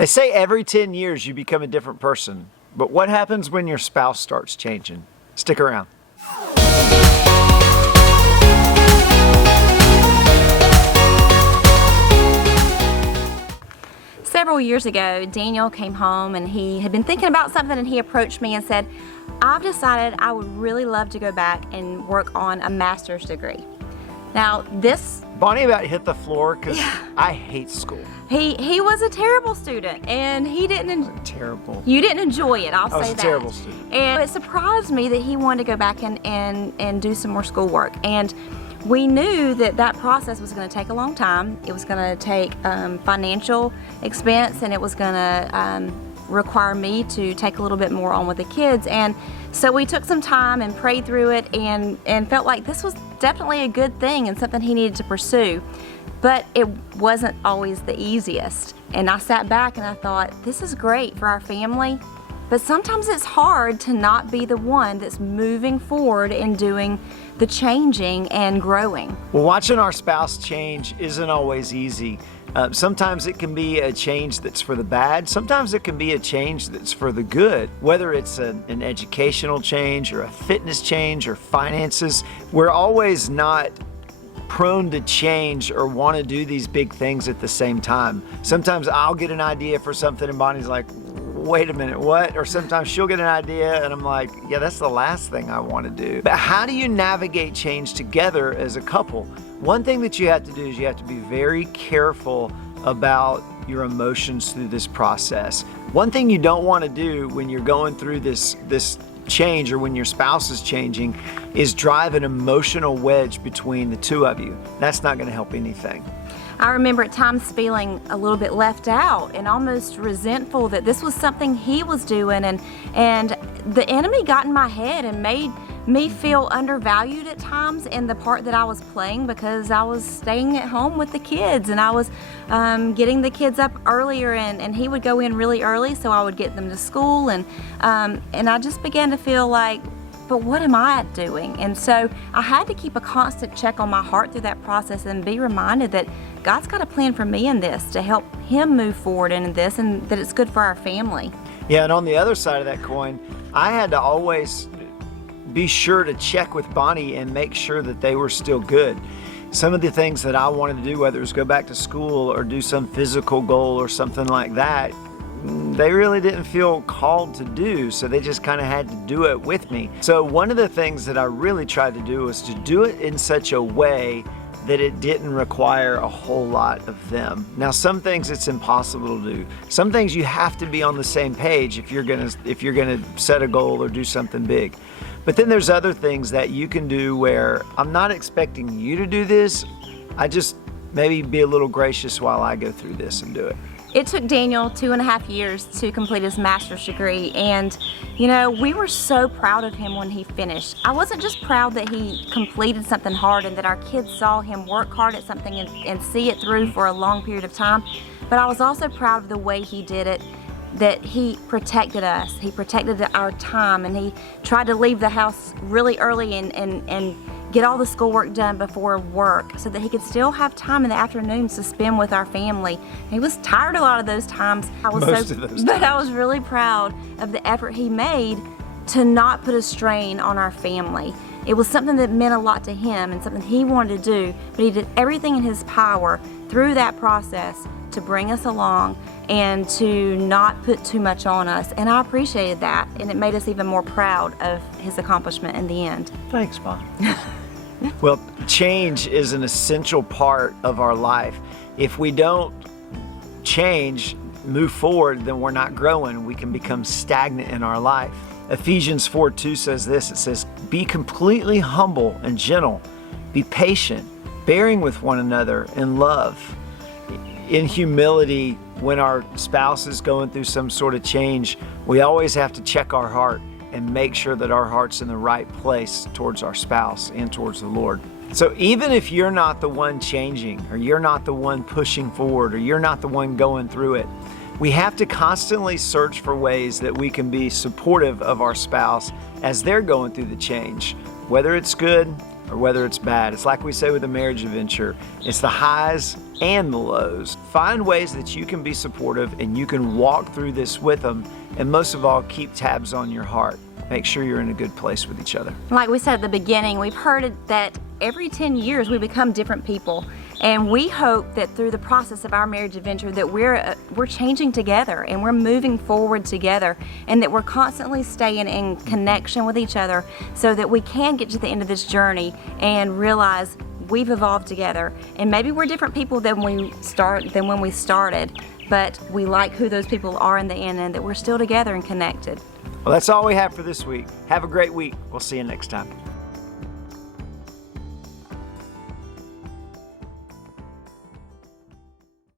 They say every 10 years you become a different person, but what happens when your spouse starts changing? Stick around. Several years ago, Daniel came home and he had been thinking about something, and he approached me and said, I've decided I would really love to go back and work on a master's degree. Now this... Bonnie about hit the floor because I hate school. He was a terrible student, and he didn't... Terrible. You didn't enjoy it, I'll say that. I was a terrible student. And it surprised me that he wanted to go back and do some more schoolwork. And we knew that that process was going to take a long time. It was going to take financial expense, and it was going to require me to take a little bit more on with the kids. And so we took some time and prayed through it and felt like this was definitely a good thing and something he needed to pursue. But it wasn't always the easiest. And I sat back and I thought, this is great for our family, but sometimes it's hard to not be the one that's moving forward and doing the changing and growing. Well, watching our spouse change isn't always easy. Sometimes it can be a change that's for the bad. Sometimes it can be a change that's for the good. Whether it's an educational change or a fitness change or finances, we're always not prone to change or want to do these big things at the same time. Sometimes I'll get an idea for something and Bonnie's like, wait a minute, what? Or sometimes she'll get an idea and I'm like, yeah, that's the last thing I want to do. But how do you navigate change together as a couple? One thing that you have to do is you have to be very careful about your emotions through this process. One thing you don't want to do when you're going through this change, or when your spouse is changing, is drive an emotional wedge between the two of you. That's not going to help anything. I remember at times feeling a little bit left out and almost resentful that this was something he was doing, and the enemy got in my head and made me feel undervalued at times in the part that I was playing, because I was staying at home with the kids and I was getting the kids up earlier, and he would go in really early so I would get them to school, and I just began to feel like, but what am I doing? And so I had to keep a constant check on my heart through that process and be reminded that God's got a plan for me in this to help him move forward in this, and that it's good for our family. Yeah, and on the other side of that coin, I had to always be sure to check with Bonnie and make sure that they were still good. Some of the things that I wanted to do, whether it was go back to school or do some physical goal or something like that, they really didn't feel called to do, so they just kind of had to do it with me. So one of the things that I really tried to do was to do it in such a way that it didn't require a whole lot of them. Now, some things it's impossible to do. Some things you have to be on the same page if you're gonna set a goal or do something big. But then there's other things that you can do where I'm not expecting you to do this. I just maybe be a little gracious while I go through this and do it. It took Daniel 2.5 years to complete his master's degree, and you know, we were so proud of him when he finished. I wasn't just proud that he completed something hard and that our kids saw him work hard at something and see it through for a long period of time, but I was also proud of the way he did it, that he protected us. He protected our time, and he tried to leave the house really early and get all the schoolwork done before work so that he could still have time in the afternoons to spend with our family. He was tired a lot of those times. Most of those times. But I was really proud of the effort he made to not put a strain on our family. It was something that meant a lot to him and something he wanted to do, but he did everything in his power through that process to bring us along and to not put too much on us. And I appreciated that, and it made us even more proud of his accomplishment in the end. Thanks, Bonnie. Well, change is an essential part of our life. If we don't change, move forward, then we're not growing. We can become stagnant in our life. Ephesians 4:2 says this, it says, be completely humble and gentle, be patient, bearing with one another in love. In humility, when our spouse is going through some sort of change, we always have to check our heart and make sure that our heart's in the right place towards our spouse and towards the Lord. So even if you're not the one changing, or you're not the one pushing forward, or you're not the one going through it, we have to constantly search for ways that we can be supportive of our spouse as they're going through the change, whether it's good or whether it's bad. It's like we say with a marriage adventure, it's the highs and the lows. Find ways that you can be supportive and you can walk through this with them, and most of all, keep tabs on your heart. Make sure you're in a good place with each other. Like we said at the beginning, we've heard it that every 10 years we become different people. And we hope that through the process of our marriage adventure that we're changing together and we're moving forward together, and that we're constantly staying in connection with each other so that we can get to the end of this journey and realize we've evolved together. And maybe we're different people than when we started, but we like who those people are in the end, and that we're still together and connected. Well, that's all we have for this week. Have a great week. We'll see you next time.